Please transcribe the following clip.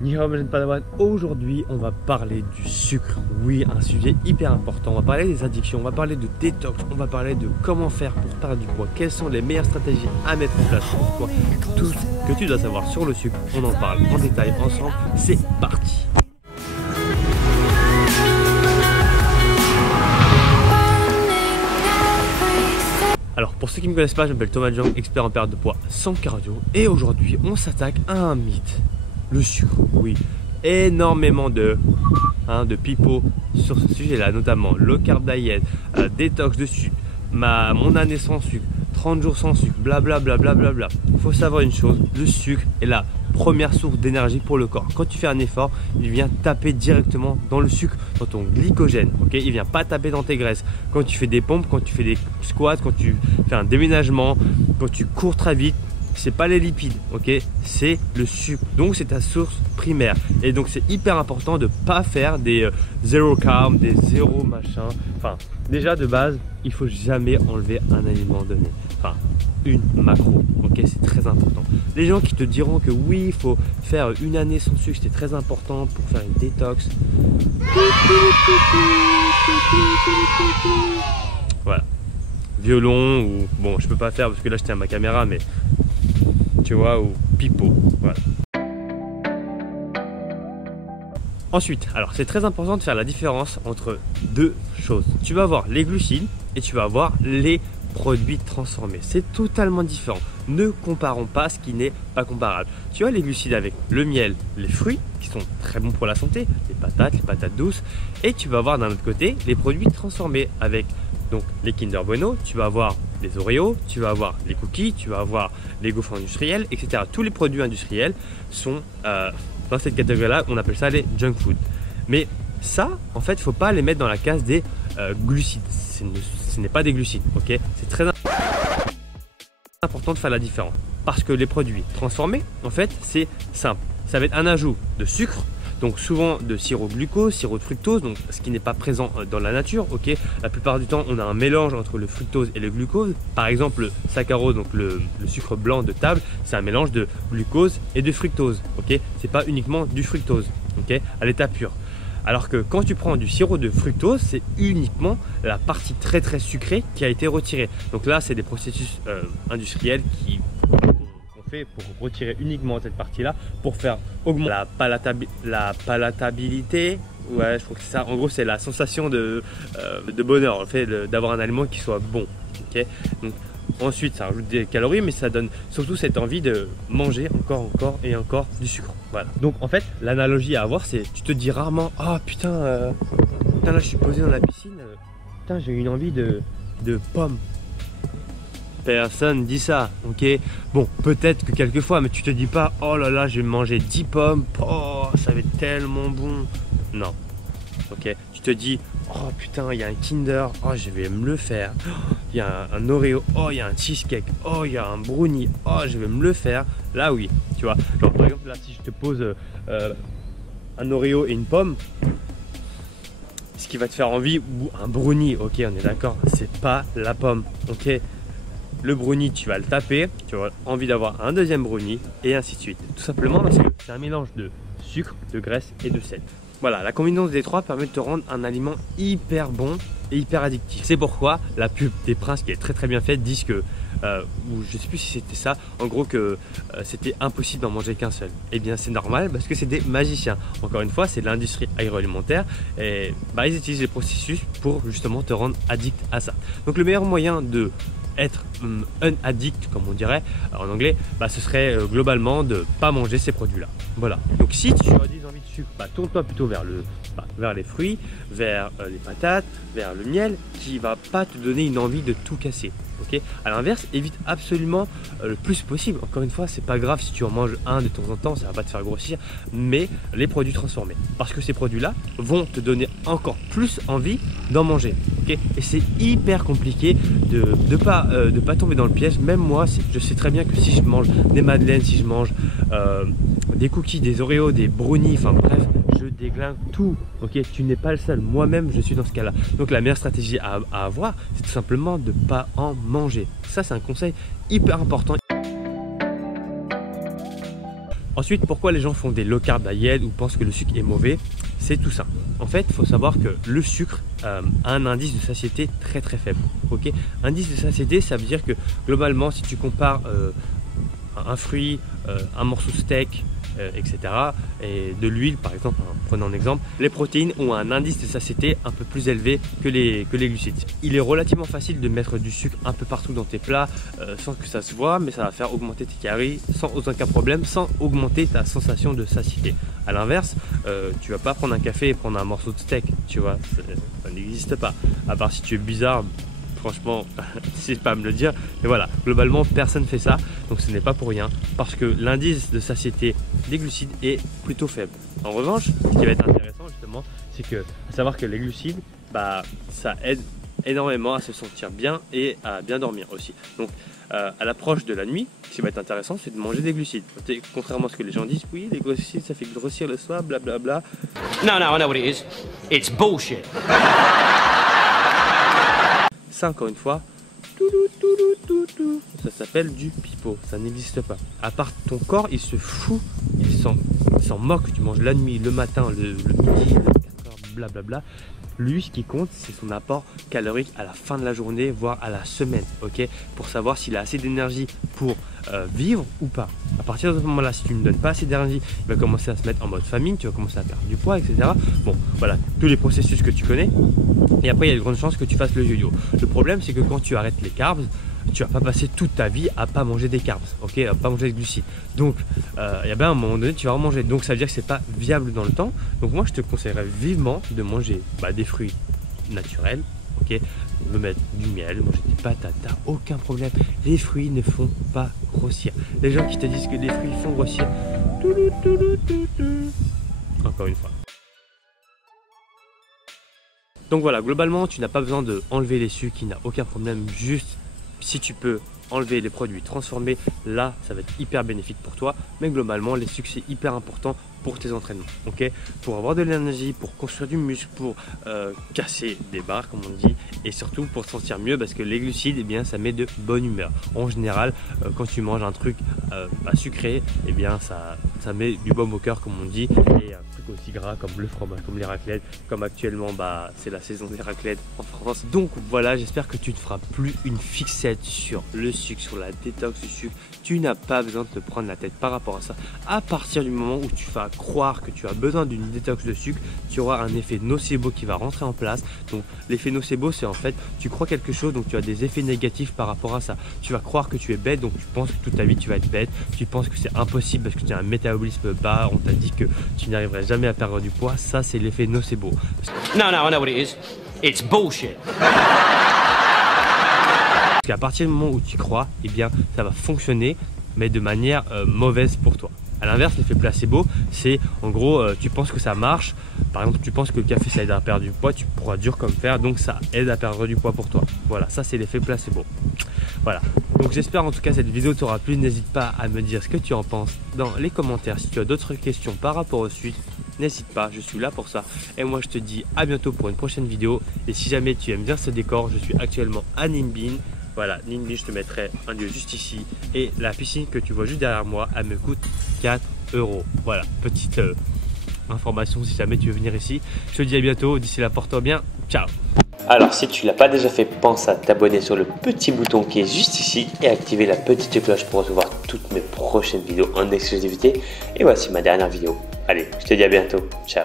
Nihao Padawan, aujourd'hui on va parler du sucre. Oui, un sujet hyper important. On va parler des addictions, on va parler de détox, on va parler de comment faire pour perdre du poids, quelles sont les meilleures stratégies à mettre en place pour toi. Tout ce que tu dois savoir sur le sucre, on en parle en détail ensemble. C'est parti. Alors pour ceux qui ne me connaissent pas, je m'appelle Thomas Jung, expert en perte de poids sans cardio. Et aujourd'hui on s'attaque à un mythe. Le sucre, oui, énormément de pipeaux sur ce sujet-là, notamment low carb diet, détox de sucre, mon année sans sucre, 30 jours sans sucre, blablabla. Il faut savoir une chose, le sucre est la première source d'énergie pour le corps. Quand tu fais un effort, il vient taper directement dans le sucre, dans ton glycogène, ok. Il vient pas taper dans tes graisses. Quand tu fais des pompes, quand tu fais des squats, quand tu fais un déménagement, quand tu cours très vite, c'est pas les lipides, ok, c'est le sucre. Donc c'est ta source primaire. Et donc c'est hyper important de pas faire des zéro carb, des zéro machin. Enfin, déjà de base, il faut jamais enlever un aliment donné. Enfin, une macro, ok, c'est très important. Les gens qui te diront que oui, il faut faire une année sans sucre, c'est très important pour faire une détox. Voilà. Violon ou bon, je peux pas faire parce que là je tiens ma caméra, mais tu vois, ou pipeau, voilà. Ensuite, alors c'est très important de faire la différence entre deux choses. Tu vas avoir les glucides et tu vas avoir les produits transformés. C'est totalement différent. Ne comparons pas ce qui n'est pas comparable. Tu as les glucides avec le miel, les fruits qui sont très bons pour la santé, les patates douces, et tu vas avoir d'un autre côté les produits transformés avec donc les Kinder Bueno, tu vas avoir les Oreos, tu vas avoir les cookies, tu vas avoir les gaufres industriels, etc. Tous les produits industriels sont dans cette catégorie-là, on appelle ça les junk food. Mais ça, en fait, il ne faut pas les mettre dans la case des glucides. Ce n'est pas des glucides, ok. C'est très important de faire la différence. Parce que les produits transformés, en fait, c'est simple. Ça va être un ajout de sucre, donc souvent de sirop de glucose, sirop de fructose, donc ce qui n'est pas présent dans la nature, ok. La plupart du temps, on a un mélange entre le fructose et le glucose. Par exemple, le saccharose, donc le sucre blanc de table, c'est un mélange de glucose et de fructose, ok. C'est pas uniquement du fructose, ok, à l'état pur. Alors que quand tu prends du sirop de fructose, c'est uniquement la partie très sucrée qui a été retirée. Donc là, c'est des processus industriels qui fait pour retirer uniquement cette partie-là, pour faire augmenter la palatabilité. Ouais, je crois que c'est ça. En gros, c'est la sensation de bonheur, le fait d'avoir un aliment qui soit bon. Ok. Donc ensuite, ça rajoute des calories, mais ça donne surtout cette envie de manger encore et encore du sucre. Voilà. Donc en fait, l'analogie à avoir, c'est tu te dis rarement, ah putain, là je suis posé dans la piscine, putain j'ai une envie de pommes. Personne dit ça, ok. Bon, peut-être que quelquefois, mais tu te dis pas, oh là là, je vais manger 10 pommes, oh, ça va être tellement bon. Non, ok. Tu te dis, oh putain, il y a un Kinder, oh, je vais me le faire. Il y a un Oreo, oh, il y a un cheesecake, oh, il y a un brownie, oh, je vais me le faire. Là, oui, tu vois. Genre, par exemple, là, si je te pose un Oreo et une pomme, ce qui va te faire envie, ou un brownie, ok, on est d'accord, c'est pas la pomme, ok. Le brownie, tu vas le taper, tu auras envie d'avoir un deuxième brownie et ainsi de suite. Tout simplement parce que c'est un mélange de sucre, de graisse et de sel. Voilà, la combinaison des trois permet de te rendre un aliment hyper bon et hyper addictif. C'est pourquoi la pub des Princes, qui est très bien faite, disent que, ou je sais plus si c'était ça, en gros que c'était impossible d'en manger qu'un seul. Eh bien c'est normal parce que c'est des magiciens. Encore une fois, c'est l'industrie agroalimentaire et ils utilisent les processus pour justement te rendre addict à ça. Donc le meilleur moyen de être un addict, comme on dirait en anglais, ce serait globalement de pas manger ces produits là. Voilà. Donc si tu as des envies de sucre, tourne-toi plutôt vers les fruits, vers les patates, vers le miel, qui va pas te donner une envie de tout casser. Okay. À l'inverse, évite absolument le plus possible. Encore une fois, c'est pas grave si tu en manges un de temps en temps, ça va pas te faire grossir, mais les produits transformés, parce que ces produits-là vont te donner encore plus envie d'en manger. Okay. Et c'est hyper compliqué de pas tomber dans le piège. Même moi, je sais très bien que si je mange des madeleines, si je mange des cookies, des Oreos, des brownies, enfin bref, je déglingue tout. Ok, tu n'es pas le seul. Moi-même, je suis dans ce cas-là. Donc la meilleure stratégie à avoir, c'est tout simplement de ne pas en manger. Ça, c'est un conseil hyper important. Ensuite, pourquoi les gens font des low carb diet ou pensent que le sucre est mauvais? C'est tout ça. En fait, il faut savoir que le sucre a un indice de satiété très très faible. Ok, indice de satiété, ça veut dire que globalement, si tu compares un fruit, un morceau de steak, etc. et de l'huile par exemple, prenons un exemple, les protéines ont un indice de satiété un peu plus élevé que les glucides. Il est relativement facile de mettre du sucre un peu partout dans tes plats sans que ça se voit, mais ça va faire augmenter tes calories sans aucun problème, sans augmenter ta sensation de satiété. A l'inverse, tu vas pas prendre un café et prendre un morceau de steak, tu vois, ça n'existe pas. À part si tu es bizarre, franchement, c'est pas à me le dire, mais voilà, globalement personne fait ça, donc ce n'est pas pour rien, parce que l'indice de satiété des glucides est plutôt faible. En revanche, ce qui va être intéressant justement, c'est que à savoir que les glucides, bah, ça aide énormément à se sentir bien et à bien dormir aussi. Donc à l'approche de la nuit, ce qui va être intéressant, c'est de manger des glucides. Contrairement à ce que les gens disent, oui, les glucides ça fait grossir le soir, blablabla. No, I know what it is. It's bullshit. Ça, encore une fois, ça s'appelle du pipeau, ça n'existe pas. À part ton corps, il se fout, il s'en moque. Tu manges la nuit, le matin, le midi, le 4h, blablabla. Lui, ce qui compte, c'est son apport calorique à la fin de la journée, voire à la semaine, ok, pour savoir s'il a assez d'énergie pour vivre ou pas. À partir de ce moment-là, si tu ne donnes pas assez d'énergie, il va commencer à se mettre en mode famine, tu vas commencer à perdre du poids, etc. Bon, voilà, tous les processus que tu connais. Et après, il y a de grandes chances que tu fasses le yo-yo. Le problème, c'est que quand tu arrêtes les carbs, tu vas pas passer toute ta vie à pas manger des carbs, ok, à pas manger de glucides. Donc, il y a bien un moment donné, tu vas en manger. Donc, ça veut dire que c'est pas viable dans le temps. Donc, moi, je te conseillerais vivement de manger des fruits naturels, ok, de mettre du miel, manger des patates, t'as aucun problème. Les fruits ne font pas grossir. Les gens qui te disent que les fruits font grossir, encore une fois. Donc voilà, globalement, tu n'as pas besoin de enlever les sucres, il n'y a aucun problème. Juste, si tu peux enlever les produits transformés, là, ça va être hyper bénéfique pour toi. Mais globalement, les sucres, c'est hyper important pour tes entraînements, ok, pour avoir de l'énergie, pour construire du muscle, pour casser des barres, comme on dit, et surtout pour se sentir mieux, parce que les glucides, eh bien, ça met de bonne humeur. En général, quand tu manges un truc sucré, eh bien, ça met du baume au cœur, comme on dit, et un truc aussi gras comme le fromage, comme les raclettes, comme actuellement, c'est la saison des raclettes en France. Donc voilà, j'espère que tu ne feras plus une fixette sur le sucre, sur la détox du sucre. Tu n'as pas besoin de te prendre la tête par rapport à ça. À partir du moment où tu vas croire que tu as besoin d'une détox de sucre, tu auras un effet nocebo qui va rentrer en place. Donc l'effet nocebo, c'est en fait, tu crois quelque chose, donc tu as des effets négatifs par rapport à ça. Tu vas croire que tu es bête, donc tu penses que toute ta vie tu vas être bête. Tu penses que c'est impossible parce que tu as un métabolisme bas, on t'a dit que tu n'arriverais jamais à perdre du poids. Ça, c'est l'effet nocebo. No, I know what it is. It's bullshit. Parce qu'à partir du moment où tu crois, eh bien, ça va fonctionner, mais de manière mauvaise pour toi. A l'inverse, l'effet placebo, c'est en gros, tu penses que ça marche. Par exemple, tu penses que le café, ça aide à perdre du poids, tu pourras dur comme fer, donc ça aide à perdre du poids pour toi. Voilà, ça c'est l'effet placebo. Voilà, donc j'espère en tout cas cette vidéo t'aura plu. N'hésite pas à me dire ce que tu en penses dans les commentaires. Si tu as d'autres questions par rapport au suite, n'hésite pas, je suis là pour ça. Et moi je te dis à bientôt pour une prochaine vidéo. Et si jamais tu aimes bien ce décor, je suis actuellement à Ninh Binh. Voilà, Ninh Binh, je te mettrai un lieu juste ici. Et la piscine que tu vois juste derrière moi, elle me coûte 4 €. Voilà, petite information si jamais tu veux venir ici. Je te dis à bientôt, d'ici là porte-toi bien, ciao. Alors si tu ne l'as pas déjà fait, pense à t'abonner sur le petit bouton qui est juste ici et activer la petite cloche pour recevoir toutes mes prochaines vidéos en exclusivité. Et voici ma dernière vidéo. Allez, je te dis à bientôt, ciao.